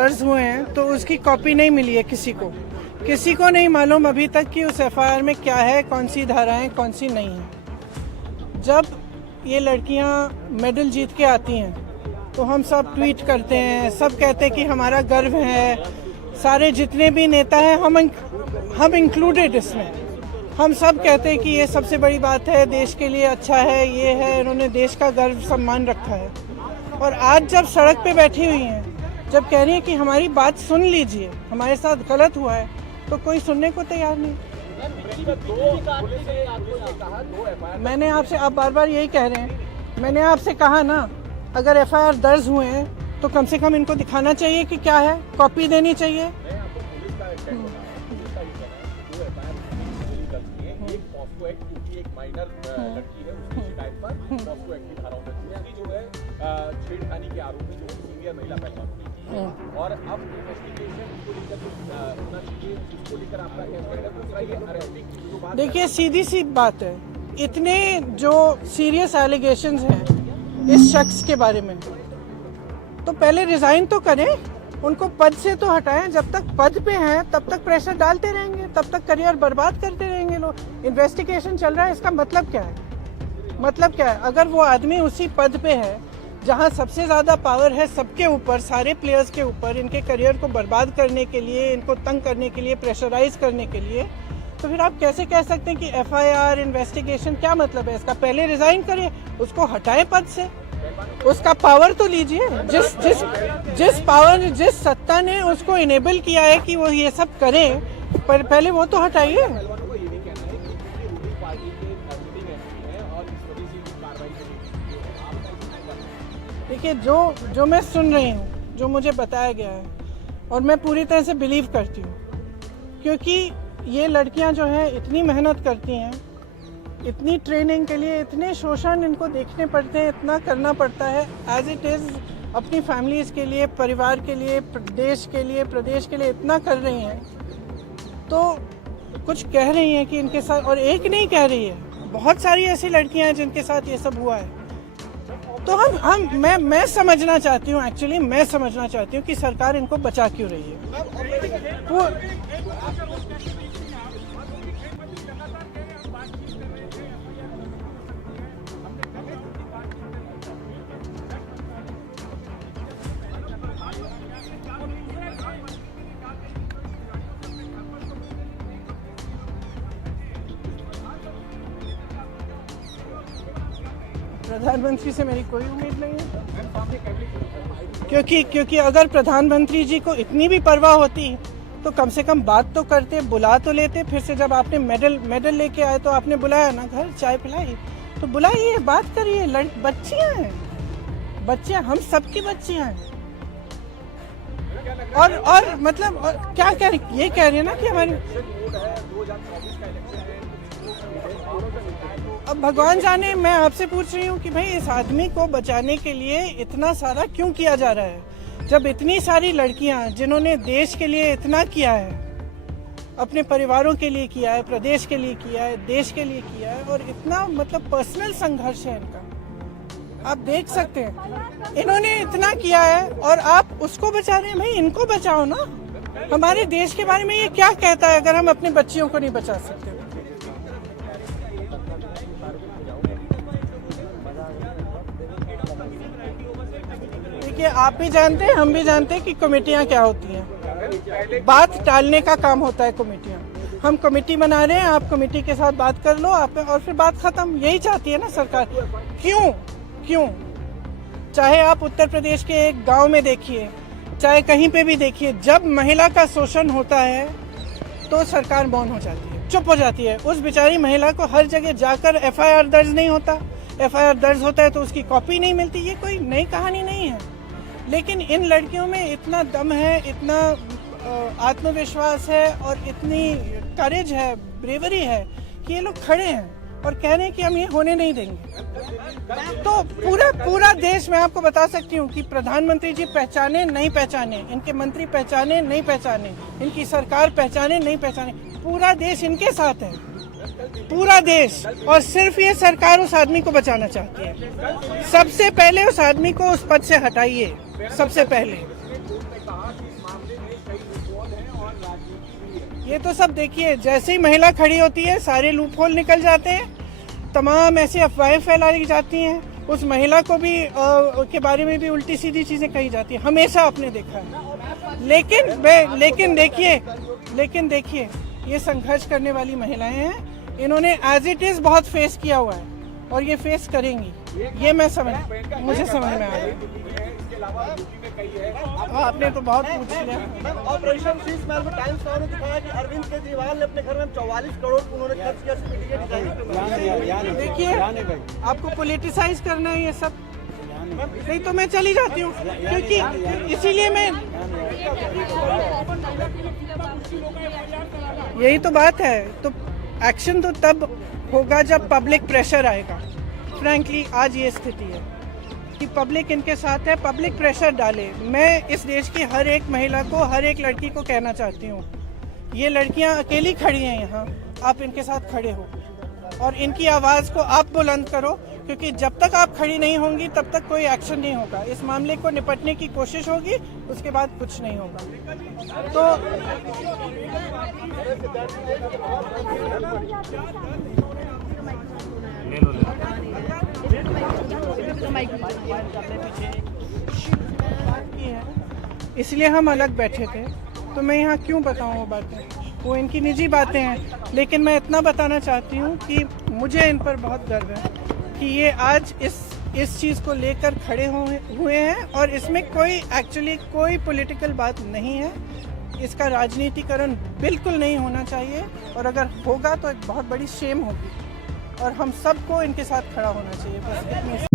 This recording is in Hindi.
दर्ज हुए हैं तो उसकी कॉपी नहीं मिली है किसी को नहीं मालूम अभी तक कि उस एफआईआर में क्या है, कौन सी धाराएं कौन सी नहीं है। जब ये लड़कियां मेडल जीत के आती हैं तो हम सब ट्वीट करते हैं, सब कहते हैं कि हमारा गर्व है, सारे जितने भी नेता हैं हम इंक्लूडेड इसमें, हम सब कहते हैं कि ये सबसे बड़ी बात है, देश के लिए अच्छा है, ये है, इन्होंने देश का गर्व सम्मान रखा है। और आज जब सड़क पे बैठी हुई हैं, जब कह रही है कि हमारी बात सुन लीजिए, हमारे साथ गलत हुआ है, तो कोई सुनने को तैयार नहीं। मैंने आपसे, आप बार बार यही कह रहे हैं, मैंने आपसे कहा ना, अगर एफआईआर दर्ज हुए हैं तो कम से कम इनको दिखाना चाहिए कि क्या है, कॉपी देनी चाहिए। छेड़खानी के आरोपी जो सीनियर महिला पहलवान और अब इन्वेस्टिगेशन को लेकर होना चाहिए, इसको लेकर आपका क्या? देखिए, सीधी सी बात है, इतने जो सीरियस एलिगेशंस हैं इस शख्स के बारे में, तो पहले रिजाइन तो करें, उनको पद से तो हटाएं। जब तक पद पे हैं तब तक प्रेशर डालते रहेंगे, तब तक करियर बर्बाद करते रहेंगे लोग। इन्वेस्टिगेशन चल रहा है, इसका मतलब क्या है? मतलब क्या है? अगर वो आदमी उसी पद पे है जहां सबसे ज्यादा पावर है सबके ऊपर, सारे प्लेयर्स के ऊपर, इनके करियर को बर्बाद करने के लिए, इनको तंग करने के लिए, प्रेशराइज करने के लिए, तो फिर आप कैसे कह सकते हैं कि एफआईआर इन्वेस्टिगेशन? क्या मतलब है इसका? पहले रिजाइन करिए, उसको हटाएं पद से, उसका पावर तो लीजिए। जिस पावर, जिस सत्ता ने उसको इनेबल किया है कि वो ये सब करे, पर पहले वो तो हटाइए। देखिए, जो मैं सुन रही हूँ, जो मुझे बताया गया है, और मैं पूरी तरह से बिलीव करती हूँ, क्योंकि ये लड़कियाँ जो हैं इतनी मेहनत करती हैं, इतनी ट्रेनिंग के लिए, इतने शोषण इनको देखने पड़ते हैं, इतना करना पड़ता है एज इट इज़, अपनी फैमिलीज़ के लिए, परिवार के लिए, देश के लिए, प्रदेश के लिए इतना कर रही हैं, तो कुछ कह रही हैं कि इनके साथ, और एक नहीं कह रही है, बहुत सारी ऐसी लड़कियां हैं जिनके साथ ये सब हुआ है। तो मैं समझना चाहती हूँ, एक्चुअली मैं समझना चाहती हूँ कि सरकार इनको बचा क्यों रही है। वो प्रधानमंत्री से मेरी कोई उम्मीद नहीं है, क्योंकि अगर प्रधानमंत्री जी को इतनी भी परवाह होती तो कम से कम बात तो करते, बुला तो लेते। फिर से जब आपने मेडल लेके आए तो आपने बुलाया ना, घर चाय पिलाई, तो बुलाइए, बात करिए। बच्चियां हैं, बच्चियां, हम सबकी बच्चियां हैं। और मतलब क्या कह रही, ये कह रही है ना कि हमारी, अब भगवान जाने, मैं आपसे पूछ रही हूँ कि भाई इस आदमी को बचाने के लिए इतना सारा क्यों किया जा रहा है, जब इतनी सारी लड़कियां जिन्होंने देश के लिए इतना किया है, अपने परिवारों के लिए किया है, प्रदेश के लिए किया है, देश के लिए किया है, और इतना मतलब पर्सनल संघर्ष है इनका, आप देख सकते हैं, इन्होंने इतना किया है और आप उसको बचा रहे हैं। भाई इनको बचाओ ना। हमारे देश के बारे में ये क्या कहता है अगर हम अपने बच्चियों को नहीं बचा सकते? देखिए, आप भी जानते हैं, हम भी जानते हैं कि कमेटियां क्या होती हैं। बात टालने का काम होता है कमेटियां। हम कमेटी बना रहे हैं, आप कमेटी के साथ बात कर लो, आप, और फिर बात खत्म। यही चाहती है ना सरकार। क्यों? चाहे आप उत्तर प्रदेश के एक गांव में देखिए, चाहे कहीं पे भी देखिए, जब महिला का शोषण होता है तो सरकार मौन हो जाती है, चुप हो जाती है। उस बेचारी महिला को हर जगह जाकर एफआईआर दर्ज नहीं होता, एफआईआर दर्ज होता है तो उसकी कॉपी नहीं मिलती। ये कोई नई कहानी नहीं है, लेकिन इन लड़कियों में इतना दम है, इतना आत्मविश्वास है और इतनी करेज है, ब्रेवरी है कि ये लोग खड़े हैं और कह रहे हैं कि हम ये होने नहीं देंगे। तो पूरा देश, मैं आपको बता सकती हूँ कि प्रधानमंत्री जी पहचाने नहीं पहचाने, इनके मंत्री पहचाने नहीं पहचाने, इनकी सरकार पहचाने नहीं पहचाने, पूरा देश इनके साथ है, पूरा देश। और सिर्फ ये सरकार उस आदमी को बचाना चाहती है। सबसे पहले उस आदमी को उस पद से हटाइए, सबसे पहले। ये तो सब देखिए, जैसे ही महिला खड़ी होती है सारे लूप होल निकल जाते हैं, तमाम ऐसी अफवाहें फैलाई जाती हैं, उस महिला को भी के बारे में भी उल्टी सीधी चीजें कही जाती है, हमेशा आपने देखा है। लेकिन देखिए ये संघर्ष करने वाली महिलाएं हैं, इन्होंने एज इट इज बहुत फेस किया हुआ है और ये फेस करेंगी, ये मुझे समझ में आ रहा है। आपने तो बहुत पूछ लिया। ऑपरेशन सीजफायर में टाइम्स नाउ ने दिखाया कि अरविंद केजरीवाल ने अपने घर में 44 करोड़ उन्होंने खर्च किया सीपीटी के डिजाइन। देखिए आपको पॉलिटिसाइज करना है ये सब, नहीं तो मैं चली जाती हूँ, क्योंकि इसीलिए मैं, यही तो बात है। तो एक्शन तो तब होगा जब पब्लिक प्रेशर आएगा। फ्रैंकली आज ये स्थिति है कि पब्लिक इनके साथ है, पब्लिक प्रेशर डाले। मैं इस देश की हर एक महिला को, हर एक लड़की को कहना चाहती हूँ, ये लड़कियाँ अकेली खड़ी हैं यहाँ, आप इनके साथ खड़े हो और इनकी आवाज़ को आप बुलंद करो, क्योंकि जब तक आप खड़ी नहीं होंगी तब तक कोई एक्शन नहीं होगा। इस मामले को निपटने की कोशिश होगी, उसके बाद कुछ नहीं होगा। तो इसलिए हम अलग बैठे थे, तो मैं यहाँ क्यों बताऊँ वो बातें, वो इनकी निजी बातें हैं। लेकिन मैं इतना बताना चाहती हूँ कि मुझे इन पर बहुत गर्व है कि ये आज इस चीज़ को लेकर खड़े हुए हैं और इसमें कोई पॉलिटिकल बात नहीं है। इसका राजनीतिकरण बिल्कुल नहीं होना चाहिए, और अगर होगा तो एक बहुत बड़ी शेम होगी और हम सबको इनके साथ खड़ा होना चाहिए। बस इतनी